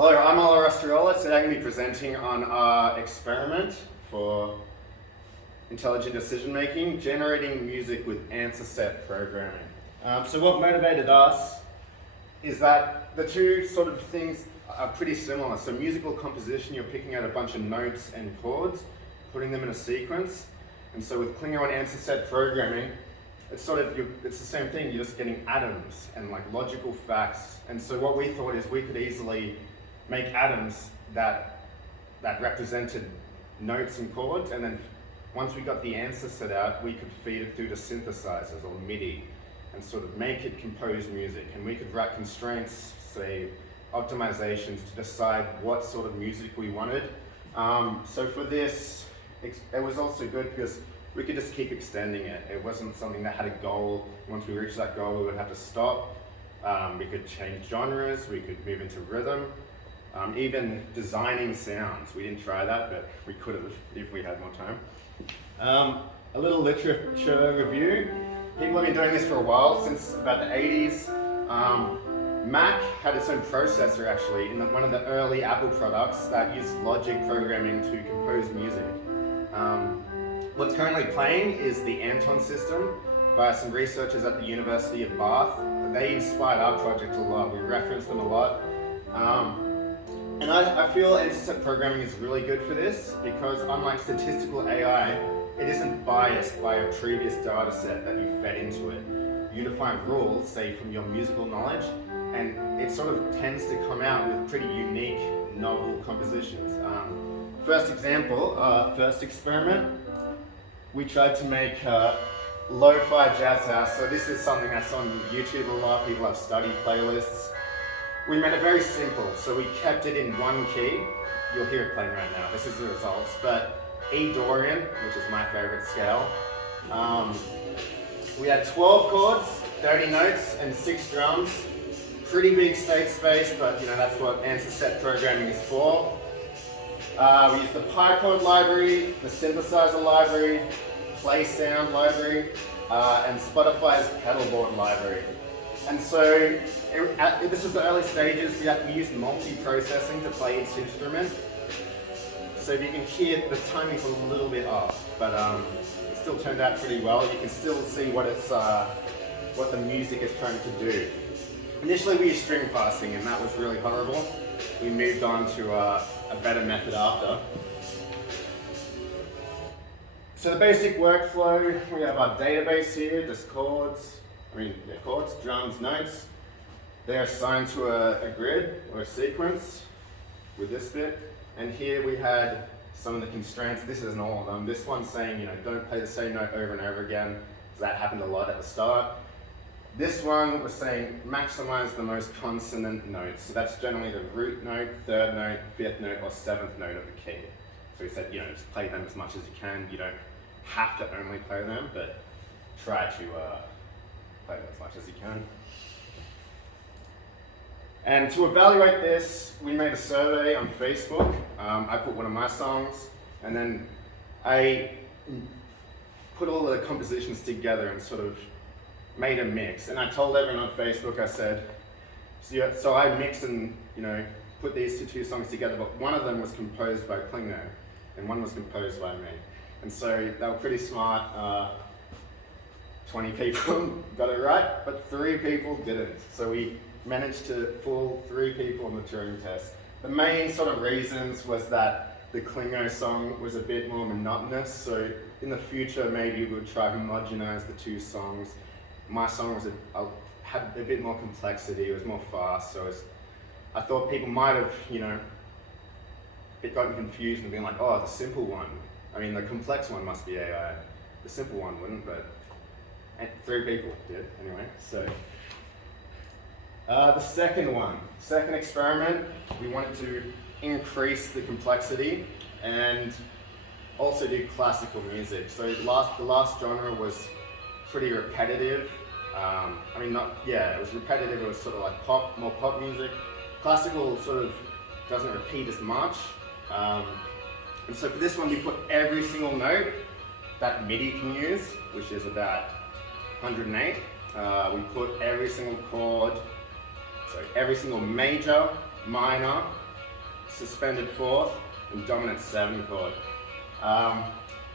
Hello, I'm Ola Rastriola. Today I'm going to be presenting on our experiment for intelligent decision making, generating music with answer set programming. So what motivated us is that the two sort of things are pretty similar. So musical composition, you're picking out a bunch of notes and chords, putting them in a sequence. And so with Klingo and answer set programming, it's the same thing. You're just getting atoms and like logical facts. And so what we thought is we could easily make atoms that represented notes and chords, and then once we got the answer set out, we could feed it through to synthesizers or MIDI and sort of make it compose music. And we could write constraints, say optimizations, to decide what sort of music we wanted. So for this, it was also good because we could just keep extending it. It wasn't something that had a goal. Once we reached that goal, we would have to stop. We could change genres, we could move into rhythm. Even designing sounds. We didn't try that, but we could have if we had more time. A little literature review. People have been doing this for a while, since about the 80s. Mac had its own processor actually in one of the early Apple products that used logic programming to compose music. What's currently playing is the Anton system by some researchers at the University of Bath. They inspired our project a lot. We reference them a lot. And I feel answer set programming is really good for this because unlike statistical AI, it isn't biased by a previous data set that you fed into it. You define rules, say from your musical knowledge, and it sort of tends to come out with pretty unique, novel compositions. First example, first experiment, we tried to make lo-fi jazz house. So this is something that's on YouTube a lot. People have study playlists. We made it very simple, so we kept it in one key. You'll hear it playing right now. This is the results. But E Dorian, which is my favorite scale. We had 12 chords, 30 notes, and 6 drums. Pretty big state space, but that's what answer set programming is for. We used the PyCode library, the synthesizer library, Play Sound library, and Spotify's pedalboard library. And so this was the early stages. We used multi-processing to play each instrument. So if you can hear, the timing's a little bit off, but it still turned out pretty well. You can still see what the music is trying to do. Initially we used string passing, and that was really horrible. We moved on to a better method after. So the basic workflow, we have our database here, just chords, drums, notes. They're assigned to a grid or a sequence with this bit. And here we had some of the constraints. This isn't all of them. This one's saying, don't play the same note over and over again, because that happened a lot at the start. This one was saying maximize the most consonant notes. So that's generally the root note, third note, fifth note, or seventh note of the key. So we said, just play them as much as you can. You don't have to only play them, but try to play them as much as you can. And to evaluate this, we made a survey on Facebook. I put one of my songs, and then I put all the compositions together and sort of made a mix. And I told everyone on Facebook, I said, so I mixed and put these two songs together, but one of them was composed by Klingo, and one was composed by me. And so they were pretty smart. 20 people got it right, but 3 people didn't. So we managed to fool 3 people on the Turing test. The main sort of reasons was that the Klingo song was a bit more monotonous, so in the future maybe we would try to homogenize the 2 songs. My song had a bit more complexity, it was more fast, so I thought people might have, gotten confused and been like, oh, the simple one. The complex one must be AI. The simple one wouldn't, but 3 people did anyway, so. The second experiment, we wanted to increase the complexity and also do classical music. So the last genre was pretty repetitive. It was repetitive, it was sort of like more pop music. Classical sort of doesn't repeat as much. And so for this one, we put every single note that MIDI can use, which is about 108. We put every single chord, so every single major, minor, suspended fourth, and dominant 7 chord.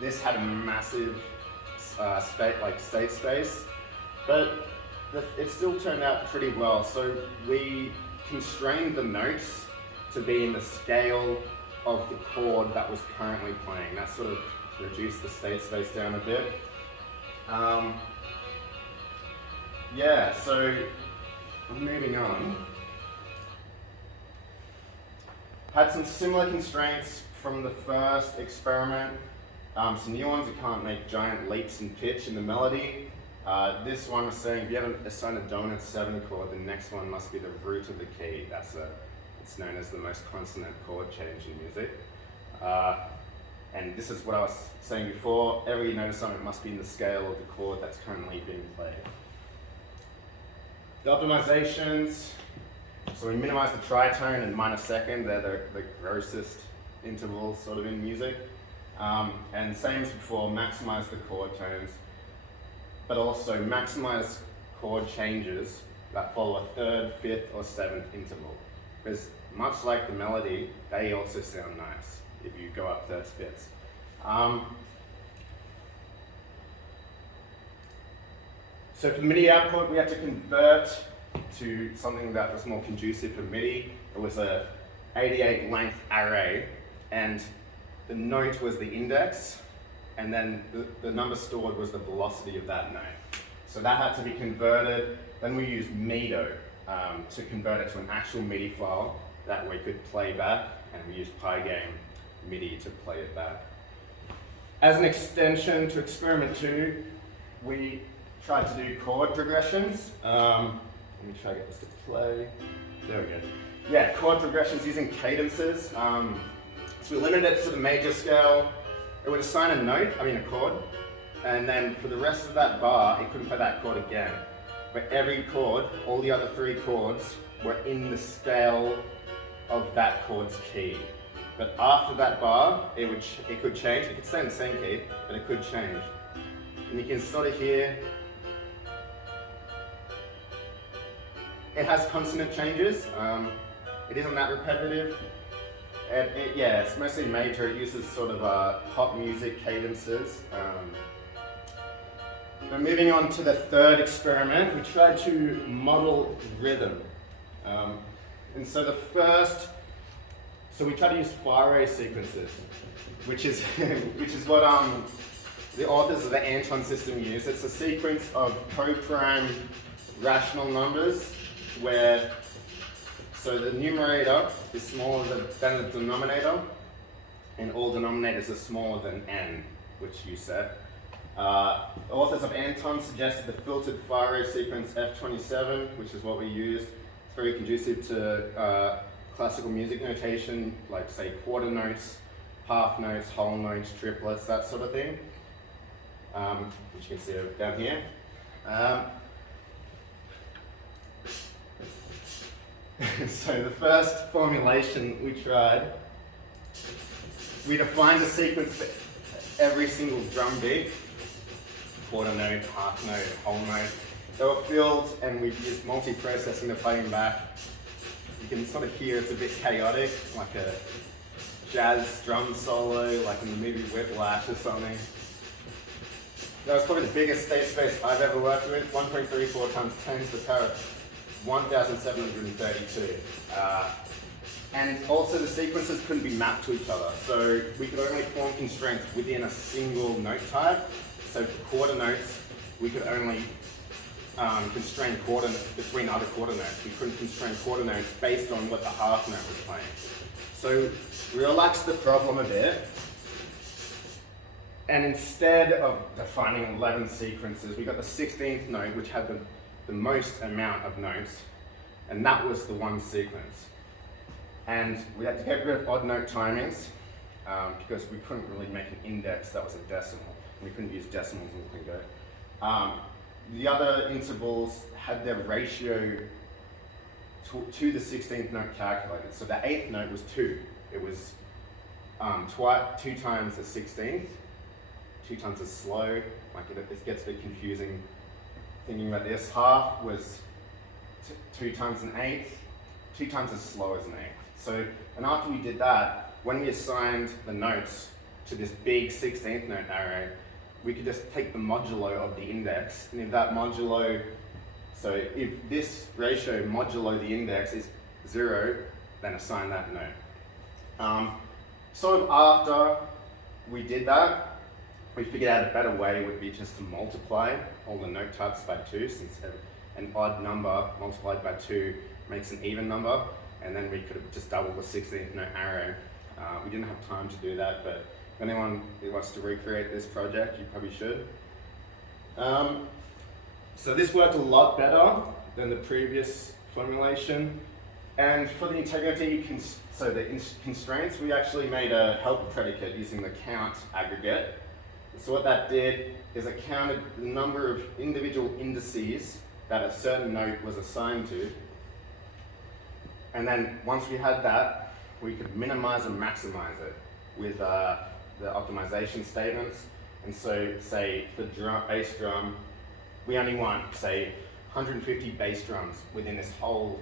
This had a massive state space, but it still turned out pretty well. So we constrained the notes to be in the scale of the chord that was currently playing. That sort of reduced the state space down a bit. Yeah, so moving on. Had some similar constraints from the first experiment. Some new ones, you can't make giant leaps in pitch in the melody. This one was saying if you have assigned a dominant 7 chord, the next one must be the root of the key. It's known as the most consonant chord change in music. And this is what I was saying before, every note assignment must be in the scale of the chord that's currently being played. The optimizations, so we minimize the tritone and minor second, they're the grossest intervals sort of in music. And same as before, maximize the chord tones, but also maximize chord changes that follow a 3rd, 5th, or 7th interval. Because much like the melody, they also sound nice if you go up 3rds, 5ths. So for the MIDI output, we had to convert to something that was more conducive for MIDI. It was a 88 length array, and the note was the index, and then the number stored was the velocity of that note. So that had to be converted. Then we used Medo to convert it to an actual MIDI file that we could play back, and we used Pygame MIDI to play it back. As an extension to experiment 2, we tried to do chord progressions. Let me try to get this to play. There we go. Yeah, chord progressions using cadences. So we limited it to the major scale. It would assign a chord, and then for the rest of that bar, it couldn't play that chord again. But every chord, all the other 3 chords, were in the scale of that chord's key. But after that bar, it could change. It could stay in the same key, but it could change. And you can sort of hear it has consonant changes. It isn't that repetitive. It's mostly major. It uses sort of pop music cadences. But moving on to the 3rd experiment, we tried to model rhythm. And so we tried to use Fire sequences, which is what the authors of the Anton system use. It's a sequence of co-prime rational numbers where the numerator is smaller than the denominator, and all denominators are smaller than n, which you set. The authors of Anton suggested the filtered Fourier sequence F27, which is what we used. It's very conducive to classical music notation, like say quarter notes, half notes, whole notes, triplets, that sort of thing, which you can see down here. So the first formulation we tried, we defined a sequence for every single drum beat, quarter note, half note, whole note. They were filled, and we used multi-processing to play them back. You can sort of hear it's a bit chaotic, like a jazz drum solo, like in the movie Whiplash or something. That was probably the biggest state space I've ever worked with, 1.34 times 10 to the power of 1,732. And also the sequences couldn't be mapped to each other, so we could only form constraints within a single note type. So for quarter notes, we could only constrain between other quarter notes. We couldn't constrain quarter notes based on what the half note was playing. So we relaxed the problem a bit, and instead of defining 11 sequences, we got the 16th note, which had the most amount of notes, and that was the one sequence. And we had to get rid of odd note timings because we couldn't really make an index that was a decimal. We couldn't use decimals in Klingo. The other intervals had their ratio to the 16th note calculated. So the 8th note was 2. It was 2 times the 16th, 2 times as slow. Like it gets a bit confusing thinking about this. Half was 2 times an 8th, 2 times as slow as an 8th. So, and after we did that, when we assigned the notes to this big 16th note array, we could just take the modulo of the index, and if that modulo, so if this ratio modulo the index is 0, then assign that note. Sort of after we did that, we figured out a better way would be just to multiply all the note types by 2, since an odd number multiplied by 2 makes an even number, and then we could have just doubled the 16th note array. We didn't have time to do that, but if anyone wants to recreate this project, you probably should. So this worked a lot better than the previous formulation. And for the integrity, constraints, we actually made a helper predicate using the count aggregate. So what that did is it counted the number of individual indices that a certain note was assigned to. And then once we had that, we could minimize and maximize it with the optimization statements. And so say for bass drum, we only want, say, 150 bass drums within this whole,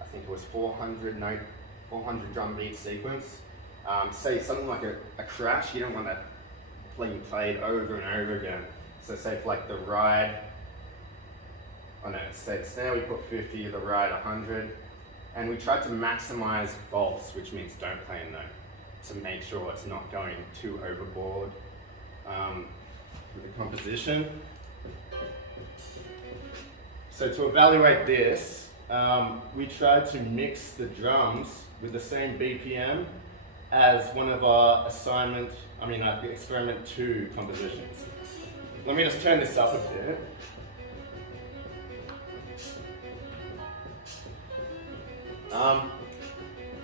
I think it was 400 drum beat sequence. Say something like a crash, you don't want that being played over and over again. So say for like the ride, oh no, say the snare we put 50, the ride 100, and we tried to maximize false, which means don't play a note, to make sure it's not going too overboard with the composition. So to evaluate this, we tried to mix the drums with the same BPM as one of our experiment 2 compositions. Let me just turn this up a bit.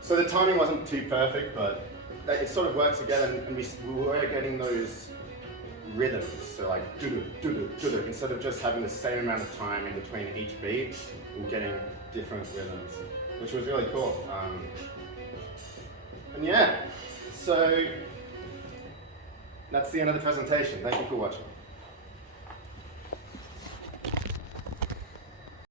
So the timing wasn't too perfect, but it sort of works together, and we were getting those rhythms, so like do-do, do-do, do-do. Instead of just having the same amount of time in between each beat, we're getting different rhythms, which was really cool. And yeah, so that's the end of the presentation. Thank you for watching.